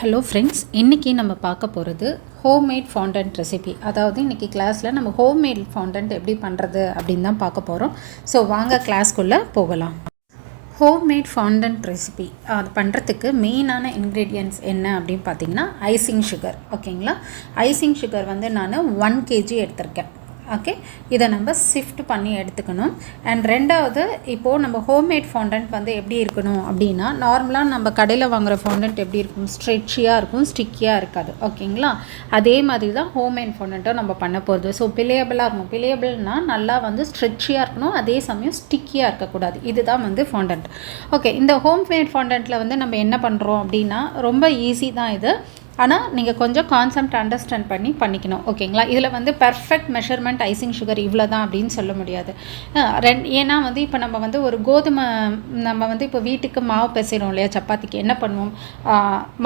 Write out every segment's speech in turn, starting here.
Hello friends, இன்றைக்கி நம்ம பார்க்க போகிறது ஹோம்மேட் ஃபாண்டன்ட் ரெசிபி. அதாவது இன்றைக்கி கிளாஸில் நம்ம ஹோம்மேட் ஃபாண்டன்ட் எப்படி பண்ணுறது அப்படின்னு தான் பார்க்க போகிறோம். ஸோ வாங்க கிளாஸ்க்குள்ளே போகலாம். ஹோம்மேட் ஃபாண்டன்ட் ரெசிபி அது பண்ணுறதுக்கு மெயினான இன்க்ரீடியன்ட்ஸ் என்ன அப்படின்னு பார்த்தீங்கன்னா ஐசிங் சுகர். ஓகேங்களா, ஐசிங் சுகர் வந்து நான் 1 kg எடுத்திருக்கேன். ஓகே, இதை நம்ம ஷிஃப்ட் பண்ணி எடுத்துக்கணும். அண்ட் ரெண்டாவது, இப்போது நம்ம ஹோம்மேட் ஃபாண்டன்ட் வந்து எப்படி இருக்கணும் அப்படின்னா, நார்மலாக நம்ம கடையில் வாங்குகிற ஃபாண்டன்ட் எப்படி இருக்கும், ஸ்ட்ரெச்சியாக இருக்கும், ஸ்டிக்கியாக இருக்காது. ஓகேங்களா, அதே மாதிரி தான் ஹோம்மேட் ஃபாண்டன்ட்டை நம்ம பண்ண போகிறது. ஸோ பிளேயபிளாக இருக்கும். பிளேயபிள்னால் நல்லா வந்து ஸ்ட்ரெச்சியாக இருக்கணும், அதே சமயம் ஸ்டிக்கியாக இருக்கக்கூடாது. இதுதான் வந்து ஃபாண்டன்ட். ஓகே, இந்த ஹோம்மேட் ஃபாண்டன்ட்டில் வந்து நம்ம என்ன பண்ணுறோம் அப்படின்னா, ரொம்ப ஈஸி தான் இது. ஆனால் நீங்கள் கொஞ்சம் கான்செப்ட் அண்டர்ஸ்டாண்ட் பண்ணி பண்ணிக்கணும். ஓகேங்களா, இதில் வந்து பர்ஃபெக்ட் மெஷர்மெண்ட் ஐசிங் சுகர் இவ்வளோ தான் அப்படின்னு சொல்ல முடியாது. ஏன்னா வந்து இப்போ நம்ம வந்து ஒரு கோதுமை, நம்ம வந்து இப்போ வீட்டுக்கு மாவு பிசைகிறோம் இல்லையா, சப்பாத்திக்கு என்ன பண்ணுவோம்,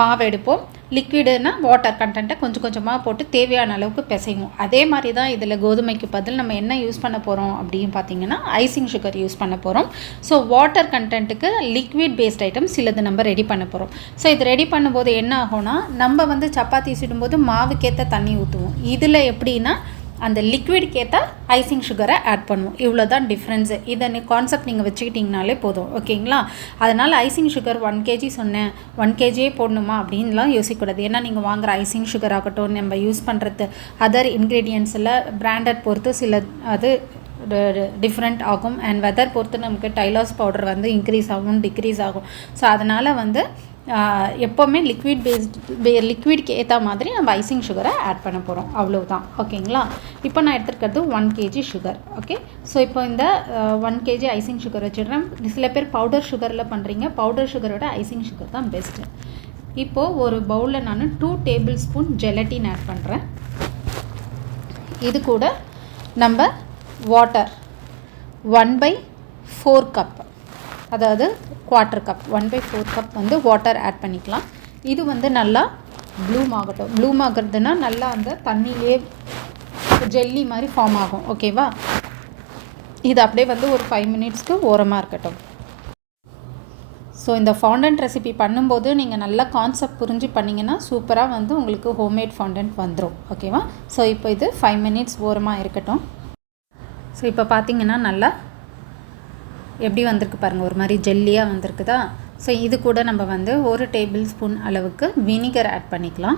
மாவு எடுப்போம், லிக்விடுனா வாட்டர் கண்டென்ட்டை கொஞ்சம் கொஞ்சமாக போட்டு தேவையான அளவுக்கு பிசைவோம். அதே மாதிரி தான் இதில் கோதுமைக்கு பதில் நம்ம என்ன யூஸ் பண்ண போகிறோம் அப்படின்னு பார்த்தீங்கன்னா ஐசிங் சுகர் யூஸ் பண்ண போகிறோம். ஸோ வாட்டர் கண்டென்ட்டுக்கு லிக்விட் பேஸ்ட் ஐட்டம் சிலது நம்ம ரெடி பண்ண போகிறோம். ஸோ இது ரெடி பண்ணும்போது என்ன ஆகும்னா, நம்ம வந்து சப்பாத்தி சுடும்போது மாவுக்கேற்ற தண்ணி ஊற்றுவோம். இதில் எப்படின்னா அந்த லிக்விடுக்கேற்ற ஐசிங் சுகரை ஆட் பண்ணுவோம். இவ்வளோ தான் டிஃப்ரென்ஸு. இதை கான்செப்ட் நீங்கள் வச்சுக்கிட்டிங்கனாலே போதும். ஓகேங்களா, அதனால் ஐசிங் சுகர் 1 kg சொன்னேன், 1 kg போடணுமா அப்படின்லாம் யோசிக்கக்கூடாது. ஏன்னா நீங்கள் வாங்குகிற ஐசிங் சுகர் ஆகட்டும், நம்ம யூஸ் பண்ணுறது அதர் இன்க்ரீடியன்ஸில் பிராண்டட் பொறுத்து சில அது டிஃப்ரெண்ட் ஆகும். அண்ட் வெதர் பொறுத்து நமக்கு டைலாஸ் பவுடர் வந்து இன்க்ரீஸ் ஆகும், டிக்ரீஸ் ஆகும். ஸோ அதனால் வந்து எப்போவுமே லிக்விட்க்கு ஏற்ற மாதிரி நம்ம ஐசிங் சுகரை ஆட் பண்ண போகிறோம். அவ்வளோதான். ஓகேங்களா, இப்போ நான் எடுத்துருக்கிறது 1 kg சுகர். ஓகே, ஸோ இப்போ இந்த 1 kg ஐசிங் சுகர் வச்சுடுறேன். சில பேர் பவுடர் சுகரில் பண்ணுறீங்க. பவுடர் சுகரோட ஐசிங் சுகர் தான் பெஸ்ட்டு. இப்போது ஒரு பவுலில் நான் 2 tablespoon ஜெலட்டின் ஆட் பண்ணுறேன். இது கூட நம்ம வாட்டர் 1/4 கப், அதாவது 1/4 கப், 1/4 கப் வந்து வாட்டர் ஆட் பண்ணிக்கலாம். இது வந்து நல்லா ப்ளூம் ஆகட்டும். ப்ளூம் ஆகிறதுனா நல்லா அந்த தண்ணியிலே ஜெல்லி மாதிரி ஃபார்ம் ஆகும். ஓகேவா, இது அப்படியே வந்து ஒரு 5 minutesக்கு ஓரமாக இருக்கட்டும். ஸோ இந்த ஃபாண்டன்ட் ரெசிபி பண்ணும்போது நீங்கள் நல்லா கான்செப்ட் புரிஞ்சு பண்ணிங்கன்னா சூப்பராக வந்து உங்களுக்கு ஹோம்மேட் ஃபாண்டன்ட் வந்துடும். ஓகேவா, ஸோ இப்போ இது 5 minutes ஓரமாக இருக்கட்டும். ஸோ இப்போ பார்த்தீங்கன்னா நல்லா எப்படி வந்திருக்கு பாருங்கள், ஒரு மாதிரி ஜெல்லியாக வந்திருக்குதா. ஸோ இது கூட நம்ம வந்து 1 tablespoon அளவுக்கு வினிகர் ஆட் பண்ணிக்கலாம்.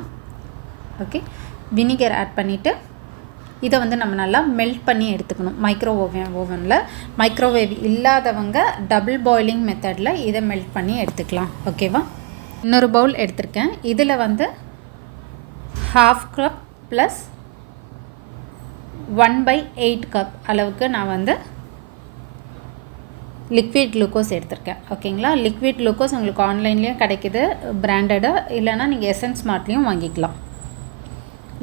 ஓகே, வினிகர் ஆட் பண்ணிவிட்டு இதை வந்து நம்ம நல்லா மெல்ட் பண்ணி எடுத்துக்கணும். ஓவனில் மைக்ரோவேவ் இல்லாதவங்க டபுள் பாயிலிங் மெத்தடில் இதை மெல்ட் பண்ணி எடுத்துக்கலாம். ஓகேவா, இன்னொரு பவுல் எடுத்திருக்கேன். இதில் வந்து 1/2 கப் ப்ளஸ் 1/8 கப் அளவுக்கு நான் வந்து லிக்விட் குளுக்கோஸ் எடுத்திருக்கேன். ஓகேங்களா, லிக்விட் குளுக்கோஸ் உங்களுக்கு ஆன்லைன்லேயும் கிடைக்கிது, பிராண்டடாக, இல்லைனா நீங்கள் எசன்ஸ் மார்ட்லேயும் வாங்கிக்கலாம்.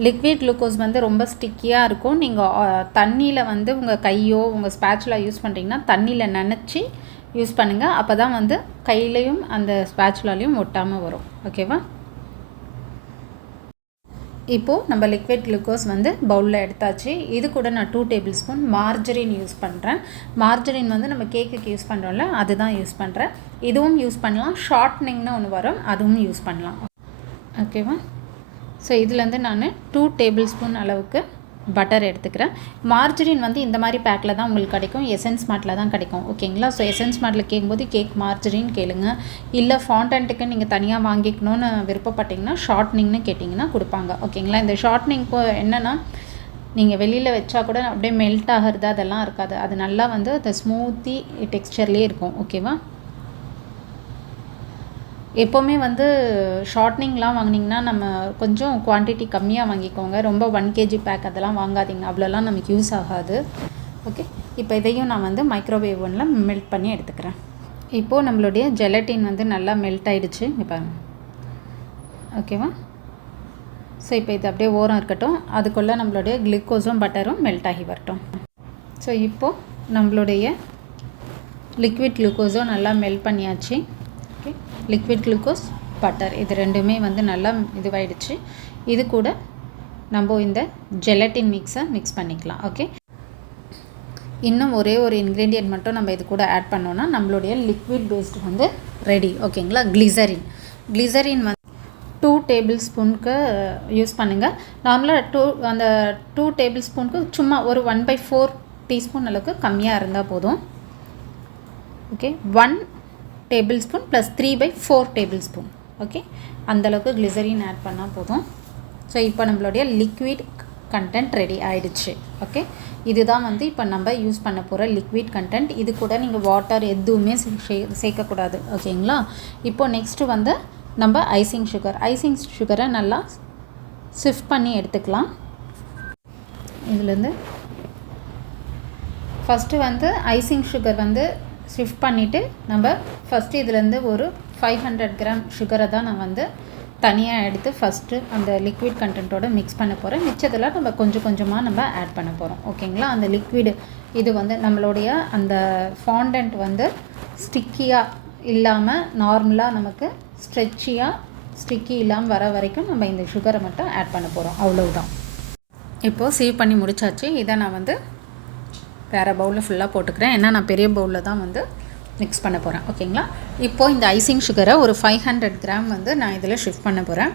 லிக்விட் குளுக்கோஸ் வந்து ரொம்ப ஸ்டிக்கியாக இருக்கும். நீங்கள் தண்ணியில் வந்து உங்கள் கையோ உங்கள் ஸ்பேச்சுலா யூஸ் பண்ணுறீங்கன்னா தண்ணியில் நனைச்சி யூஸ் பண்ணுங்கள். அப்போ தான் வந்து கையிலையும் அந்த ஸ்பேச்சுலாலையும் ஒட்டாமல் வரும். ஓகேவா, இப்போது நம்ம லிக்விட் குளுக்கோஸ் வந்து பவுலில் எடுத்தாச்சு. இது கூட நான் 2 tablespoon மார்ஜரின் யூஸ் பண்ணுறேன். மார்ஜரின் வந்து நம்ம கேக்குக்கு யூஸ் பண்ணுறோம்ல, அதுதான் யூஸ் பண்ணுறேன். இதுவும் யூஸ் பண்ணலாம். ஷார்ட்னிங்னு ஒன்று வரும், அதுவும் யூஸ் பண்ணலாம். ஓகேவா, ஸோ இதுலேருந்து நான் 2 tablespoon அளவுக்கு பட்டர் எடுத்துக்கிறேன். மார்ஜரின் வந்து இந்த மாதிரி பேக்கில் தான் உங்களுக்கு கிடைக்கும், எசன்ஸ் மார்ட்டில் தான் கிடைக்கும். ஓகேங்களா, ஸோ எசன்ஸ் மார்ட்டில் கேட்கும்போது கேக் மார்ஜரின் கேளுங்க. இல்லை ஃபாண்டன்ட்டுக்கு நீங்கள் தனியாக வாங்கிக்கணும்னு விருப்பப்பட்டிங்கன்னா ஷார்ட்னிங்னு கேட்டிங்கன்னா கொடுப்பாங்க. ஓகேங்களா, இந்த ஷார்ட்னிங் என்னென்னா நீங்கள் வெளியில் வச்சா கூட அப்படியே மெல்ட் ஆகிறது அதெல்லாம் இருக்காது. அது நல்லா வந்து அந்த ஸ்மூத்தி டெக்ஸ்சர்லேயே இருக்கும். ஓகேவா, எப்போவுமே வந்து ஷார்ட்னிங்லாம் வாங்கினீங்கன்னா நம்ம கொஞ்சம் குவான்டிட்டி கம்மியாக வாங்கிக்கோங்க. ரொம்ப 1 kg பேக் அதெல்லாம் வாங்காதீங்க, அவ்வளோலாம் நமக்கு யூஸ் ஆகாது. ஓகே, இப்போ இதையும் நான் வந்து மைக்ரோவேவ் ஓவனில் மெல்ட் பண்ணி எடுத்துக்கிறேன். இப்போது நம்மளுடைய ஜெலட்டின் வந்து நல்லா மெல்ட் ஆகிடுச்சு. இப்போ ஓகேவா, ஸோ இப்போ இது அப்படியே ஓரம் இருக்கட்டும். அதுக்குள்ளே நம்மளுடைய குளுக்கோஸும் பட்டரும் மெல்ட் ஆகி வரட்டும். ஸோ இப்போது நம்மளுடைய லிக்விட் குளுக்கோஸும் நல்லா மெல்ட் பண்ணியாச்சு. ஓகே, லிக்விட் குளுக்கோஸ், பட்டர் இது ரெண்டுமே வந்து நல்லா இதுவாகிடுச்சு. இது கூட நம்ம இந்த ஜெலட்டின் மிக்ஸ் பண்ணிக்கலாம். ஓகே, இன்னும் ஒரே ஒரு இன்க்ரீடியன்ட் மட்டும் நம்ம இது கூட ஆட் பண்ணோன்னா நம்மளுடைய லிக்விட் பேஸ்ட் வந்து ரெடி. ஓகேங்களா, கிளிசரின் வந்து 2 டேபிள் ஸ்பூனுக்கு யூஸ் பண்ணுங்கள். நார்மலாக அந்த 2 டேபிள் ஸ்பூனுக்கு சும்மா ஒரு 1/4 டீஸ்பூன் அளவுக்கு கம்மியாக இருந்தால் போதும். Okay, 1 table spoon plus 3/4 table spoon. Okay, அந்தளவுக்கு கிளிசரின் ஆட் பண்ணால் போதும். ஸோ இப்போ நம்மளுடைய லிக்விட் கண்டென்ட் ரெடி ஆகிடுச்சு. ஓகே, இதுதான் வந்து இப்போ நம்ம யூஸ் பண்ண போகிற லிக்விட் கண்டென்ட். இது கூட நீங்கள் வாட்டர் எதுவுமே சேர்க்கக்கூடாது. ஓகேங்களா? இப்போ நெக்ஸ்ட்டு வந்து நம்ம ஐசிங் சுகரை நல்லா சிஃப்ட் பண்ணி எடுத்துக்கலாம். இதுலேருந்து ஃபஸ்ட்டு வந்து ஐசிங் சுகர் வந்து ஷிஃப்ட் பண்ணிவிட்டு நம்ம ஃபஸ்ட்டு இதுலேருந்து ஒரு 500 கிராம் சுகரை தான் நான் வந்து தனியாக எடுத்து ஃபஸ்ட்டு அந்த லிக்விட் கண்டென்ட்டோட மிக்ஸ் பண்ண போகிறேன். மிச்சத்தில் நம்ம கொஞ்சம் கொஞ்சமாக நம்ம ஆட் பண்ண போகிறோம். ஓகேங்களா? அந்த லிக்விடு இது வந்து நம்மளுடைய அந்த ஃபாண்டன்ட் வந்து ஸ்டிக்கியாக இல்லாமல் நார்மலாக நமக்கு ஸ்டிக்கி இல்லாமல் வர வரைக்கும் நம்ம இந்த சுகரை மட்டும் ஆட் பண்ண போகிறோம். அவ்வளவுதான். இப்போது சீவ் பண்ணி முடிச்சாச்சு. இதை நான் வந்து வேறு பவுலில் ஃபுல்லாக போட்டுக்கிறேன். ஏன்னா நான் பெரிய பவுலில் தான் வந்து மிக்ஸ் பண்ண போகிறேன். ஓகேங்களா? இப்போது இந்த ஐசிங் சுகரை ஒரு 500 கிராம் வந்து நான் இதில் ஷிஃப்ட் பண்ண போகிறேன்.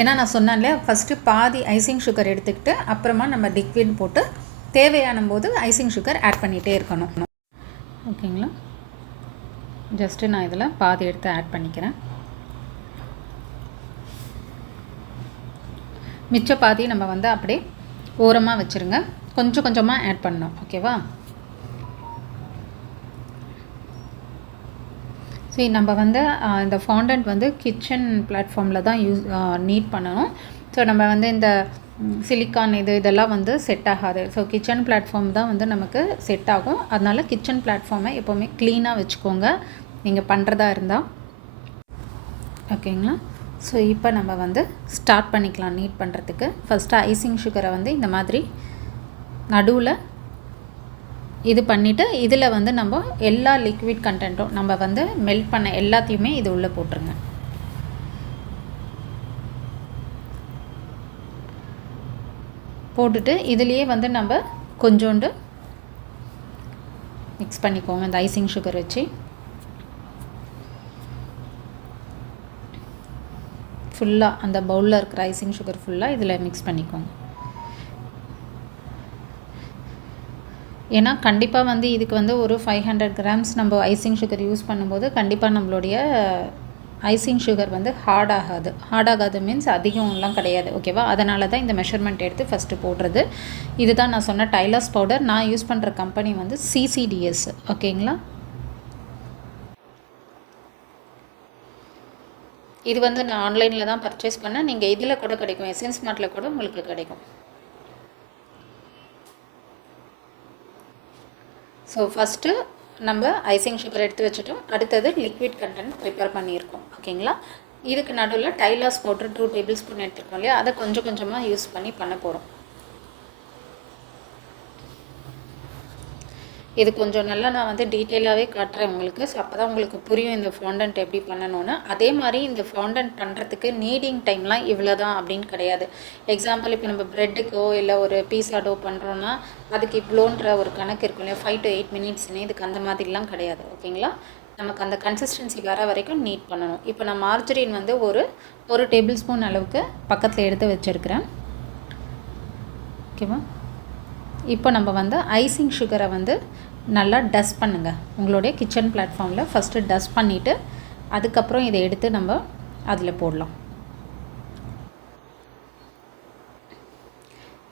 ஏன்னா நான் சொன்னேன்ல, ஃபஸ்ட்டு பாதி ஐசிங் சுகர் எடுத்துக்கிட்டு அப்புறமா நம்ம லிக்விட் போட்டு தேவையான போது ஐசிங் சுகர் ஆட் பண்ணிகிட்டே இருக்கணும். ஓகேங்களா? ஜஸ்ட்டு நான் இதில் பாதி எடுத்து ஆட் பண்ணிக்கிறேன். மிச்ச பாதி நம்ம வந்து அப்படியே ஓரமாக வச்சுருங்க. கொஞ்சம் கொஞ்சமாக ஆட் பண்ணணும். ஓகேவா? சரி, நம்ம வந்து இந்த ஃபாண்டன்ட் வந்து கிச்சன் பிளாட்ஃபார்மில் தான் நீட் பண்ணணும். ஸோ நம்ம வந்து இந்த சிலிக்கான் இதெல்லாம் வந்து செட் ஆகாது. ஸோ கிச்சன் பிளாட்ஃபார்ம் தான் வந்து நமக்கு செட் ஆகும். அதனால் கிச்சன் பிளாட்ஃபார்மை எப்போவுமே க்ளீனாக வச்சுக்கோங்க நீங்கள் பண்ணுறதா இருந்தால். ஓகேங்களா? ஸோ இப்போ நம்ம வந்து ஸ்டார்ட் பண்ணிக்கலாம் நீட் பண்ணுறதுக்கு. ஃபஸ்ட்டு ஐசிங் சுகரை வந்து இந்த மாதிரி நடுவில் இது பண்ணிவிட்டு இதில் வந்து நம்ம எல்லா லிக்விட் கண்டென்ட்டும் நம்ம வந்து மெல்ட் பண்ண எல்லாத்தையுமே இது உள்ளே போட்டுருங்க. போட்டுட்டு இதுலேயே வந்து நம்ம கொஞ்சோண்டு மிக்ஸ் பண்ணிக்கோங்க. இந்த ஐசிங் சுகர் வச்சு ஃபுல்லாக அந்த பவுலில் இருக்கிற ஐசிங் சுகர் ஃபுல்லாக இதில் மிக்ஸ் பண்ணிக்கோங்க. ஏன்னா கண்டிப்பாக வந்து இதுக்கு வந்து ஒரு 500 கிராம்ஸ் நம்ம ஐசிங் சுகர் யூஸ் பண்ணும்போது கண்டிப்பாக நம்மளுடைய ஐசிங் சுகர் வந்து ஹார்ட் ஆகாது மீன்ஸ் அதிகம்லாம் கிடையாது. ஓகேவா? அதனால தான் இந்த மெஷர்மெண்ட் எடுத்து ஃபஸ்ட்டு போடுறது. இதுதான் நான் சொன்ன டைலர்ஸ் பவுடர். நான் யூஸ் பண்ணுற கம்பெனி வந்து CCDS. ஓகேங்களா? இது வந்து நான் ஆன்லைனில் தான் பர்ச்சேஸ் பண்ணேன். நீங்கள் இதில் கூட கிடைக்கும், எசன்ஸ் மார்ட்டில் கூட உங்களுக்கு கிடைக்கும். ஸோ ஃபஸ்ட்டு நம்ம ஐசிங் சுகர் எடுத்து வச்சுட்டோம். அடுத்தது லிக்விட் கண்டென்ட் ப்ரிப்பேர் பண்ணியிருக்கோம். ஓகேங்களா? இதுக்கு நடுவில் டைலர்ஸ் பவுடர் 2 டேபிள் ஸ்பூன் எடுத்துருக்கோம் இல்லையா, அதை கொஞ்சம் கொஞ்சமாக யூஸ் பண்ண போகிறோம். இது கொஞ்சம் நல்லா நான் வந்து டீட்டெயிலாகவே காட்டுறேன் உங்களுக்கு. ஸோ அப்போ தான் உங்களுக்கு புரியும் இந்த ஃபாண்டன்ட் எப்படி பண்ணணும்னு. அதே மாதிரி இந்த ஃபாண்டன்ட் பண்ணுறதுக்கு நீடிங் டைம்லாம் இவ்வளோ தான் அப்படின்னு கிடையாது. எக்ஸாம்பிள் இப்போ நம்ம ப்ரெட்டுக்கோ இல்லை ஒரு பீஸா டோ பண்ணுறோன்னா அதுக்கு இவ்வளோன்ற ஒரு கணக்கு இருக்கும் இல்லையா, 5 to 8 மினிட்ஸ்னு. இதுக்கு அந்த மாதிரிலாம் கிடையாது. ஓகேங்களா? நமக்கு அந்த கன்சிஸ்டன்சி வர வரைக்கும் நீட் பண்ணணும். இப்போ நான் மார்ஜரின் வந்து ஒரு டேபிள் ஸ்பூன் அளவுக்கு பக்கத்தில் எடுத்து வச்சுருக்கிறேன். ஓகேவா? இப்போ நம்ம வந்து ஐசிங் சுகரை வந்து நல்லா டஸ்ட் பண்ணுங்கள். உங்களுடைய கிச்சன் பிளாட்ஃபார்மில் ஃபஸ்ட்டு டஸ்ட் பண்ணிவிட்டு அதுக்கப்புறம் இதை எடுத்து நம்ம அதில் போடலாம்.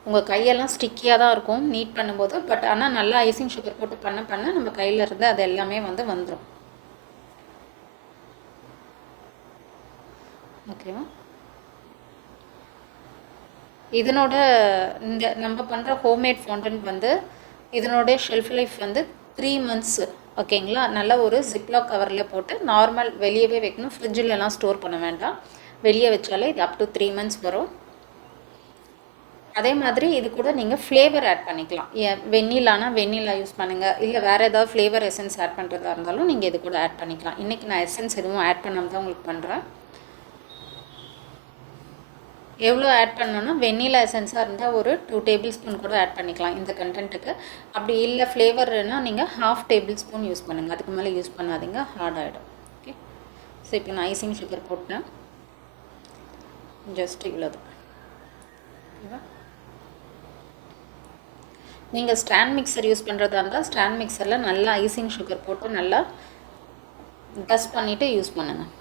உங்கள் கையெல்லாம் ஸ்டிக்கியாக தான் இருக்கும் நீட் பண்ணும்போது. பட் ஆனால் நல்லா ஐசிங் சுகர் போட்டு பண்ண நம்ம கையில் இருந்து அது எல்லாமே வந்து வந்துடும். ஓகேவா? இதனோட இந்த நம்ம பண்ணுற ஹோம்மேட் ஃபாண்டன்ட் வந்து இதனோட ஷெல்ஃப் லைஃப் வந்து 3 months. ஓகேங்களா? நல்ல ஒரு ஜிப்லாக் கவரில் போட்டு நார்மல் வெளியவே வைக்கணும். ஃப்ரிட்ஜிலலாம் ஸ்டோர் பண்ண வேண்டாம். வெளியே வச்சாலே இது அப் டு 3 months வரும். அதே மாதிரி இது கூட நீங்கள் ஃப்ளேவர் ஆட் பண்ணிக்கலாம். வெண்ணிலானா வெண்ணிலா யூஸ் பண்ணுங்கள். இல்லை வேறு ஏதாவது ஃப்ளேவர் எசன்ஸ் ஆட் பண்ணுறதா இருந்தாலும் நீங்கள் இது கூட ஆட் பண்ணிக்கலாம். இன்றைக்கி நான் எசன்ஸ் எதுவும் ஆட் பண்ணாமல் தான் உங்களுக்கு பண்ணுறேன். எவ்வளோ ஆட் பண்ணணும்னா வெண்ணிலா எசன்ஸாக இருந்தால் ஒரு 2 டேபிள் ஸ்பூன் கூட ஆட் பண்ணிக்கலாம் இந்த கண்டென்ட்டுக்கு. அப்படி இல்லை ஃப்ளேவர்னால் நீங்கள் 1/2 டேபிள் ஸ்பூன் யூஸ் பண்ணுங்கள். அதுக்கு மேலே யூஸ் பண்ணாதீங்க, ஹார்ட் ஆகிடும். ஓகே? ஸோ இப்போ நான் ஐசிங் சுகர் போட்டேன். ஜஸ்ட் இவ்வளோதான். ஓகேவா? நீங்கள் ஸ்டாண்ட் மிக்சர் யூஸ் பண்ணுறதா இருந்தால் ஸ்டாண்ட் மிக்சரில் நல்லா ஐசிங் சுகர் போட்டு நல்லா டஸ்ட் பண்ணிவிட்டு யூஸ் பண்ணுங்கள்.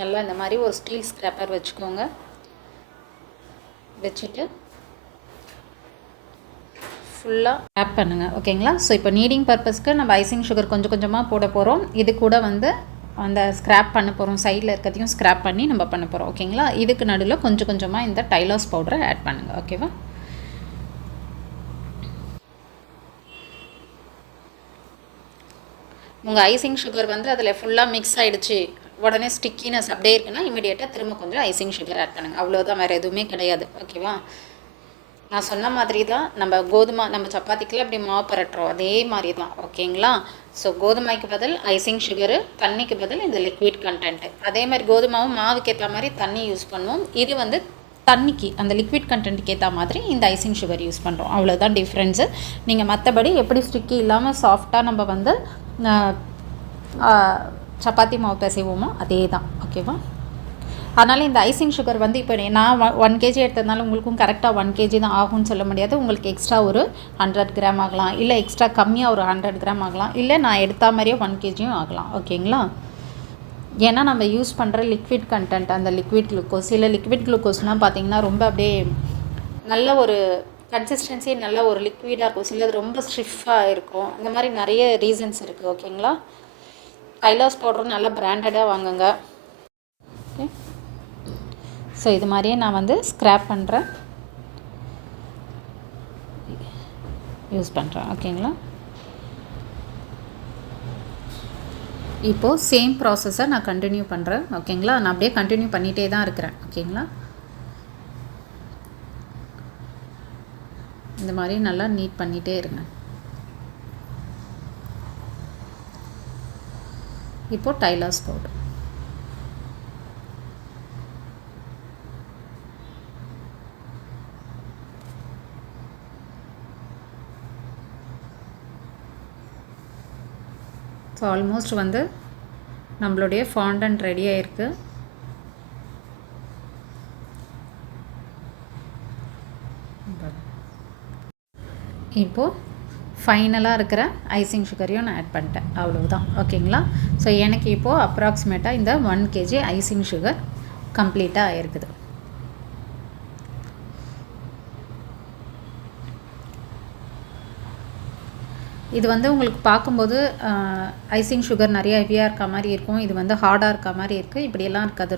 நல்லா இந்த மாதிரி ஒரு ஸ்டீல் ஸ்க்ராப்பர் வச்சுக்கோங்க. வச்சுட்டு ஃபுல்லாக ஆட் பண்ணுங்கள். ஓகேங்களா? ஸோ இப்போ நீடிங் பர்பஸ்க்கு நம்ம ஐசிங் சுகர் கொஞ்சம் கொஞ்சமாக போட போகிறோம். இது கூட வந்து அந்த ஸ்க்ராப் பண்ண போகிறோம். சைடில் இருக்கிறதையும் ஸ்க்ராப் பண்ணி நம்ம பண்ண போகிறோம். ஓகேங்களா? இதுக்கு நடுவில் கொஞ்சம் கொஞ்சமாக இந்த டைலாஸ் பவுடரை ஆட் பண்ணுங்கள். ஓகேவா? உங்கள் ஐசிங் சுகர் வந்து அதில் ஃபுல்லாக மிக்ஸ் ஆகிடுச்சு, உடனே ஸ்டிக்கினஸ் அப்படியே இருக்குன்னா இமீடியட்டாக திரும்ப கொஞ்சம் ஐசிங் சுகர் ஆட் பண்ணுங்கள். அவ்வளோதான், வேறு எதுவுமே கிடையாது. ஓகேவா? நான் சொன்ன மாதிரி தான் நம்ம சப்பாத்திக்கெலாம் இப்படி மாவு பரட்டுறோம், அதே மாதிரி தான். ஓகேங்களா? ஸோ கோதுமைக்கு பதில் ஐசிங் சுகரு, தண்ணிக்கு பதில் இந்த லிக்விட் கண்டென்ட்டு. அதே மாதிரி கோதுமாவும் மாவுக்கு ஏற்ற மாதிரி தண்ணி யூஸ் பண்ணுவோம். இது வந்து தண்ணிக்கு அந்த லிக்விட் கண்டென்ட்டுக்கு ஏற்ற மாதிரி இந்த ஐசிங் சுகர் யூஸ் பண்ணுறோம். அவ்வளோதான் டிஃப்ரென்ஸு. நீங்கள் மற்றபடி எப்படி ஸ்டிக்கி இல்லாமல் சாஃப்டாக நம்ம வந்து சப்பாத்தி மாவு பிசைவோமோ அதே தான். ஓகேவா? அதனால் இந்த ஐசிங் சுகர் வந்து இப்போ நான் 1 kg எடுத்ததுனால உங்களுக்கும் கரெக்டாக 1 kg தான் ஆகும்னு சொல்ல முடியாது. உங்களுக்கு எக்ஸ்ட்ரா ஒரு 100 கிராம் ஆகலாம், இல்லை எக்ஸ்ட்ரா கம்மியாக ஒரு 100 கிராம் ஆகலாம், இல்லை நான் எடுத்த மாதிரியே 1 kgயும் ஆகலாம். ஓகேங்களா? ஏன்னா நம்ம யூஸ் பண்ணுற லிக்விட் கண்டென்ட், அந்த லிக்விட் குளுக்கோஸ், இல்லை லிக்விட் குளுக்கோஸ்னால் பார்த்திங்கன்னா ரொம்ப அப்படியே நல்ல ஒரு கன்சிஸ்டன்சி, நல்ல ஒரு லிக்விடாக இருக்கும், சிலது ரொம்ப ஸ்டிஃபாக இருக்கும். இந்த மாதிரி நிறைய ரீசன்ஸ் இருக்குது. ஓகேங்களா? டைலாஸ் பவுடரும் நல்லா பிராண்டடாக வாங்குங்க. ஓகே, ஸோ இது மாதிரியே நான் வந்து ஸ்க்ராப் பண்ணுறேன், யூஸ் பண்ணுறேன். ஓகேங்களா? இப்போது சேம் ப்ராசஸை நான் கண்டினியூ பண்ணுறேன். ஓகேங்களா? நான் அப்படியே கண்டினியூ பண்ணிகிட்டே தான் இருக்கிறேன். ஓகேங்களா? இந்த மாதிரி நல்லா நீட் பண்ணிகிட்டே இருங்க. இப்போது டைலாஸ் பவுடர் ஸோ ஆல்மோஸ்ட் வந்து நம்மளுடைய ஃபாண்டன்ட் ரெடி ஆகிருக்கு. இப்போது ஃபைனலாக இருக்கிற ஐசிங் சுகரையும் நான் ஆட் பண்ணிட்டேன். அவ்வளவுதான். ஓகேங்களா? ஸோ எனக்கு இப்போது அப்ராக்சிமேட்டாக இந்த 1 kg ஐசிங் சுகர் கம்ப்ளீட்டாக ஆகிருக்குது. இது வந்து உங்களுக்கு பார்க்கும்போது ஐசிங் சுகர் நிறைய ஹெவியாக இருக்க மாதிரி இருக்கும், இது வந்து ஹார்டாக இருக்க மாதிரி இருக்குது. இப்படியெல்லாம் இருக்காது.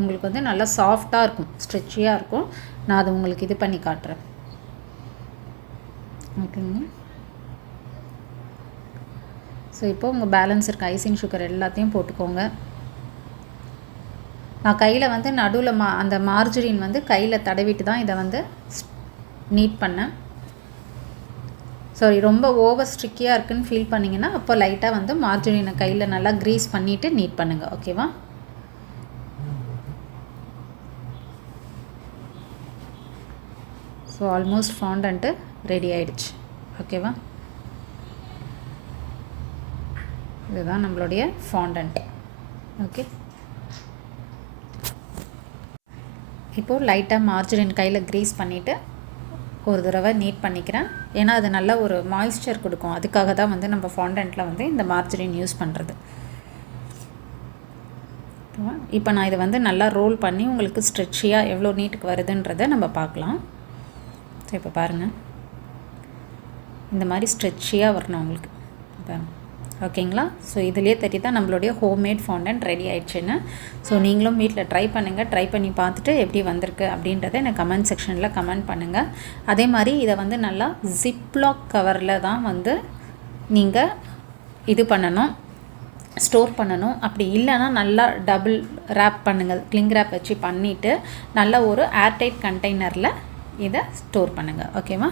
உங்களுக்கு வந்து நல்லா சாஃப்டாக இருக்கும், ஸ்ட்ரெச்சியாக இருக்கும். நான் அது உங்களுக்கு இது பண்ணி காட்டுறேன். ஓகேங்க. ஸோ இப்போ உங்கள் பேலன்ஸ் இருக்க ஐசிங் சுகர் எல்லாத்தையும் போட்டுக்கோங்க. நான் கையில் வந்து நடுவில் அந்த மார்ஜரின் வந்து கையில் தடவிட்டு தான் இதை வந்து நீட் பண்ணேன். சாரி, ரொம்ப ஓவர் ஸ்ட்ரிக்கியாக இருக்குன்னு ஃபீல் பண்ணிங்கன்னா அப்போ லைட்டாக வந்து மார்ஜரினை கையில் நல்லா க்ரீஸ் பண்ணிவிட்டு நீட் பண்ணுங்கள். ஓகேவா? ஸோ ஆல்மோஸ்ட் ஃபாண்டன்ட்டு ரெடி ஆகிடுச்சு. ஓகேவா? இதுதான் நம்மளுடைய ஃபாண்டன்ட். ஓகே, இப்போது லைட்டாக மார்ஜரின் கையில் க்ரீஸ் பண்ணிவிட்டு ஒரு தடவை நீட் பண்ணிக்கிறேன். ஏன்னா அது நல்ல ஒரு மாய்ஸ்சர் கொடுக்கும். அதுக்காக தான் வந்து நம்ம ஃபாண்டன்ட்டில் வந்து இந்த மார்ஜரின் யூஸ் பண்ணுறது. இப்போ நான் இதை வந்து நல்லா ரோல் பண்ணி உங்களுக்கு ஸ்ட்ரெச்சியாக எவ்வளோ நீட்டுக்கு வருதுன்றதை நம்ம பார்க்கலாம். ஸோ இப்போ பாருங்கள், இந்த மாதிரி ஸ்ட்ரெச்சியாக வரணும் உங்களுக்கு. பாருங்கள். ஓகேங்களா? ஸோ இதுலேயே தட்டி தான் நம்மளுடைய ஹோம்மேட் ஃபாண்டன்ட் ரெடி ஆகிடுச்சுன்னு. ஸோ நீங்களும் வீட்டில் ட்ரை பண்ணுங்கள். ட்ரை பண்ணி பார்த்துட்டு எப்படி வந்திருக்கு அப்படின்றத எனக்கு கமெண்ட் செக்ஷனில் கமெண்ட் பண்ணுங்கள். அதே மாதிரி இதை வந்து நல்லா ஜிப்லாக் கவரில் தான் வந்து நீங்கள் இது பண்ணணும், ஸ்டோர் பண்ணணும். அப்படி இல்லைன்னா நல்லா டபுள் ரேப் பண்ணுங்கள், கிளிங் ரேப் வச்சு பண்ணிவிட்டு நல்லா ஒரு ஏர்டைட் கண்டெய்னரில் இதை ஸ்டோர் பண்ணுங்கள். ஓகேவா?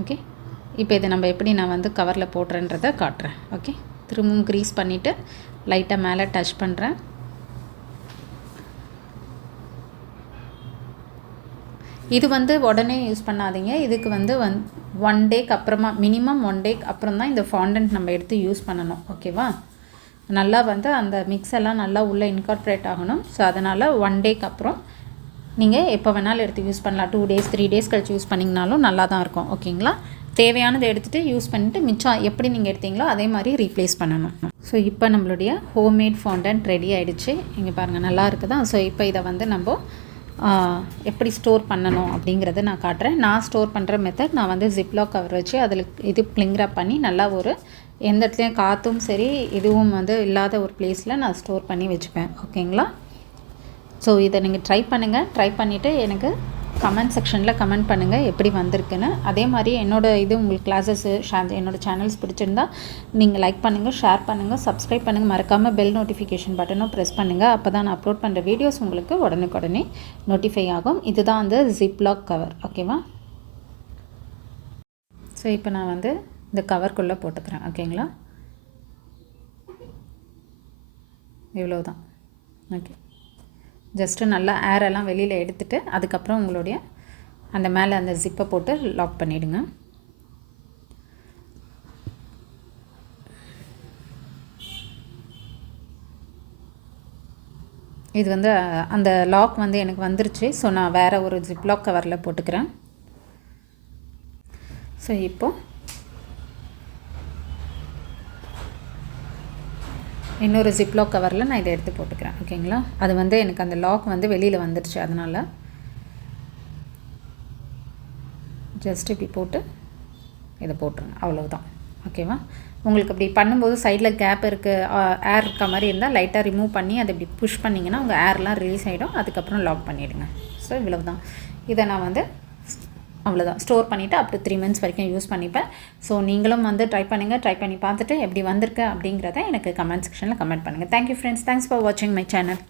ஓகே, இப்போ இதை நம்ம எப்படி நான் வந்து கவரில் போடுறேன்றதை காட்டுறேன். ஓகே, திரும்பவும் க்ரீஸ் பண்ணிவிட்டு லைட்டாக மேலே டச் பண்ணுறேன். இது வந்து உடனே யூஸ் பண்ணாதீங்க. இதுக்கு வந்து 1 டேக்கு அப்புறமா, மினிமம் 1 டேக்கு அப்புறம் தான் இந்த ஃபாண்டன்ட் நம்ம எடுத்து யூஸ் பண்ணணும். ஓகேவா? நல்லா வந்து அந்த மிக்ஸ் எல்லாம் நல்லா உள்ளே இன்கார்ப்ரேட் ஆகணும். ஸோ அதனால் 1 டேக்கு அப்புறம் நீங்கள் எப்போ வேணாலும் எடுத்து யூஸ் பண்ணலாம். 2 டேஸ் 3 டேஸ் கழிச்சு யூஸ் பண்ணிங்கனாலும் நல்லா தான் இருக்கும். ஓகேங்களா? தேவையானதை எடுத்துகிட்டு யூஸ் பண்ணிவிட்டு மிச்சம் எப்படி நீங்கள் எடுத்தீங்களோ அதே மாதிரி ரீப்ளேஸ் பண்ணணும். ஸோ இப்போ நம்மளுடைய ஹோம்மேட் ஃபாண்டன்ட் ரெடி ஆகிடுச்சு. இங்கே பாருங்கள், நல்லா இருக்குதா? ஸோ இப்போ இதை வந்து நம்ம எப்படி ஸ்டோர் பண்ணணும் அப்படிங்கிறத நான் காட்டுறேன். நான் ஸ்டோர் பண்ணுற மெத்தட், நான் வந்து ஜிப்லாக் கவர் வச்சு அதில் இது கிளிங் ராப் பண்ணி நல்லா ஒரு எந்த இடத்துலையும் காற்றும் சரி இதுவும் வந்து இல்லாத ஒரு பிளேஸில் நான் ஸ்டோர் பண்ணி வச்சுப்பேன். ஓகேங்களா? ஸோ இதை நீங்கள் ட்ரை பண்ணுங்கள். ட்ரை பண்ணிவிட்டு எனக்கு கமெண்ட் செக்ஷனில் கமெண்ட் பண்ணுங்கள் எப்படி வந்திருக்குன்னு. அதே மாதிரி என்னோடய இது உங்களுக்கு கிளாஸஸ்ஸு என்னோடய சேனல்ஸ் பிடிச்சிருந்தா நீங்கள் லைக் பண்ணுங்கள், ஷேர் பண்ணுங்கள், சப்ஸ்கிரைப் பண்ணுங்கள். மறக்காமல் பெல் நோட்டிஃபிகேஷன் பட்டனும் ப்ரெஸ் பண்ணுங்கள். அப்போ தான் நான் அப்லோட் பண்ணுற வீடியோஸ் உங்களுக்கு உடனுக்குடனே நோட்டிஃபை ஆகும். இதுதான் அந்த ஜிப்லாக் கவர். ஓகேவா? ஸோ இப்போ நான் வந்து இந்த கவர்க்குள்ளே போட்டுக்கிறேன். ஓகேங்களா? இவ்வளோ தான். ஓகே, ஜஸ்ட்டு நல்லா ஏரெல்லாம் வெளியில் எடுத்துகிட்டு அதுக்கப்புறம் உங்களுடைய அந்த மேலே அந்த ஜிப்பை போட்டு லாக் பண்ணிவிடுங்க. இது வந்து அந்த லாக் வந்து எனக்கு வந்துருச்சு. ஸோ நான் வேறு ஒரு ஜிப்லாக் கவரில் போட்டுக்கிறேன். ஸோ இப்போது இன்னொரு ஜிப்லாக் கவரில் நான் இதை எடுத்து போட்டுக்கிறேன். ஓகேங்களா? அது வந்து எனக்கு அந்த லாக் வந்து வெளியில் வந்துடுச்சு. அதனால் ஜஸ்ட் இப்படி போட்டு இதை போட்டுருங்க. அவ்வளவுதான். ஓகேவா? உங்களுக்கு அப்படி பண்ணும்போது சைடில் கேப் இருக்குது, ஏர் இருக்க மாதிரி இருந்தால் லைட்டாக ரிமூவ் பண்ணி அதை இப்படி புஷ் பண்ணிங்கன்னா உங்கள் ஏர்லாம் ரிலீஸ் ஆகிடும். அதுக்கப்புறம் லாக் பண்ணிவிடுங்க. ஸோ இவ்வளவு தான். இதை நான் வந்து அவ்வளோதான் ஸ்டோர் பண்ணிவிட்டு அப் டு 3 months வரைக்கும் யூஸ் பண்ணிப்பேன். ஸோ நீங்களும் வந்து ட்ரை பண்ணுங்கள். ட்ரை பண்ணி பார்த்துட்டு எப்படி வந்திருக்கு அப்படிங்கிறத எனக்கு கமெண்ட் செக்ஷனில் கமெண்ட் பண்ணுங்கள். Thank you friends. தேங்க்ஸ் ஃபார் வாட்சிங் மை சேனல்.